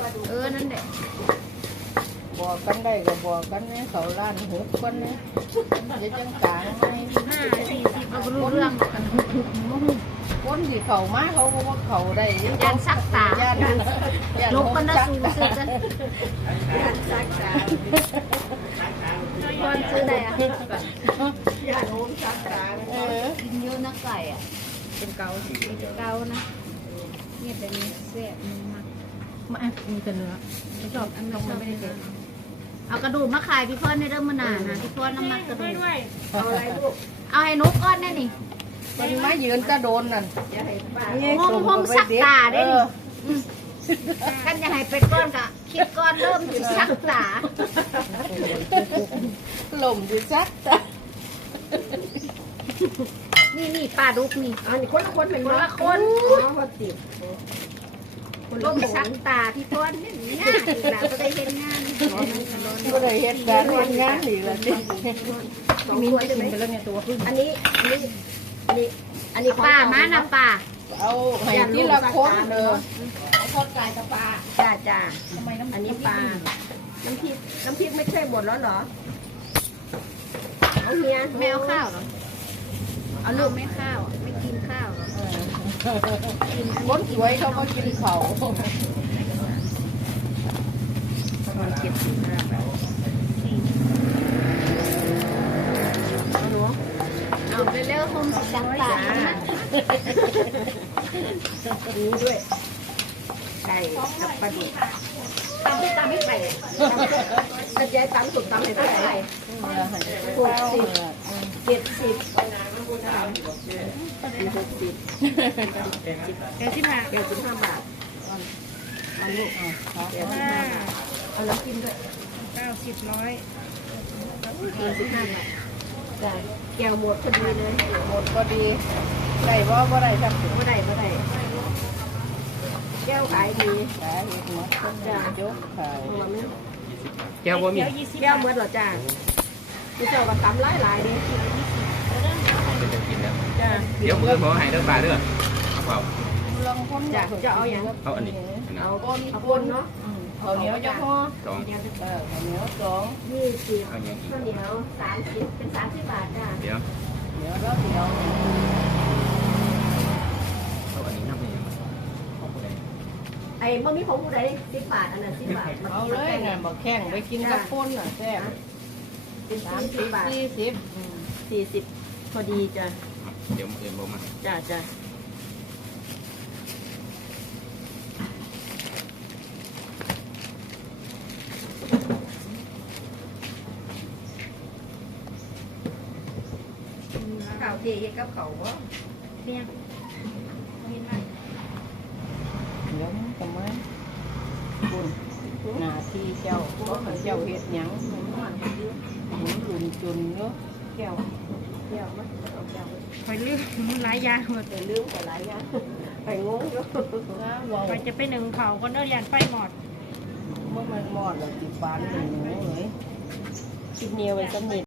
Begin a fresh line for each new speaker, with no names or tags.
นั่นแหละ
บอกกันได้ก็บอกกันเนี่ยเขาล้านหุบคนเนี่ยจะจังจางไหม
5 40เราก็รู้เรื่องกัน
คนที่เขามาเขาก็ว่าเขาได้
ยันซักตา
ย่าน
ลูกคนละสูซื้อกัน
ย่านซักตา
คนซื้อได้อะ
ย่านโน้มซักตา
กินเยอะนะไก่อ่ะเป็นเกานะเนี่ยแต่นี้แซ่บมาก
มามีแต่เนื้อไม่ชอบอันลงมาไม่ได้เลย
เอากระดูกมาขายพี่เพิ่นในเรื่องมะนาวนะพี่เพิ่นน้ำมันกระดูก
เอาอะไรลูก
เอาให้นกก้อนแน่นี่
มันมายืนตะโดนนั่น
ห้องซักตาได้ดิกันจะให้เป็นก้อนกะคิดก้อนเริ่มอยู่ซักตา
หล่มอยู่ซักตา
นี่ปลาดุกนี่
อันนี้คนละคนเป็น
คนละคน
คนติด
ล่มซักตาพี่ต้นนี่ง่ายอีกแล้วก็ได้เห็นงาน
ก็ได้เห็นการเห็นงานอีกแล้วนี่มีจะกินไปแล้วเนี่ยตัวพึ่ง
อันนี้ปลาม้านะปลา
เอาให้ที่ละคนเด้อ
ทอดกายกับปลาจ้า
ทำไมน้ำ
อันนี้ปลาน้ำพริกไม่ใช่หมดแล้วเหรอเอาเมียแมวข้าวเหรอเอาลูกไม่ข้าวไม่กินข้าวเหรอ
คนสวยเขาก็กินเขา
มัน75 บาทเอาไปเร็วคงสิจังตา
นี้ด้วย
ไก่กับปลาดุกตำไม่ไปกระจายตำสุดตำให้เท่าไหร่60 70 85 บาทมันลูกเอาแล้วกินด้วย
90 100
15 บาทจ้ะแก้วหมดพอดีเลย
หมดพอดีได้บ่ได้จับ
บ่ได้แก้วขายดี
ขายหมดคนจะยกขาย
แก้วบ่มี
แก้วหมดเหรอจ้าพี่เจ้าก็ตำหลายดิ
เดี๋ยวมือผมให้เด้อปลาเด้อเปล่า
ลองคน
จะเอาอย่าง
เอาอันนี้
เอาคนเนาะ
ข้าวเหนียวจะห่อ
2
ข้าวเหนียว2
20ข้าวเหนียว30เป็น30 บาทจ้า
เดี๋ยว
แล้วเดี๋ยว
เอาอันนี้นับนี่
ไอ้บ่มีของผู้ใด10 บาทอันนั้น10 บาท
เอาเลยน่ะบักแข้งไปกินกับป่นน่ะแซ่บ
30 บาท40พอดีจ้ะ
เดี๋ยวมื้ออื่นบ่มา
จ้ะข่าวเทกับเขาบ่เพียงเห็นไหม
เดี๋ยวทำไมคุณหน้าที่เจ้าเพราะเจ้าเฮ็ดหยังหมุนจุนเนาะ
แก้วมั้ยเอาแก้ว
ไปลืมหลายอย่างหมด
ไปลืมไปหลายอย่างไปงงอยู่
ไปจะไป1เผาก็เด้อยันไฟหมด
เมื่อมันหมดแล้วสิปานหนูเลยคิดเหนียวไว้สำเร็จ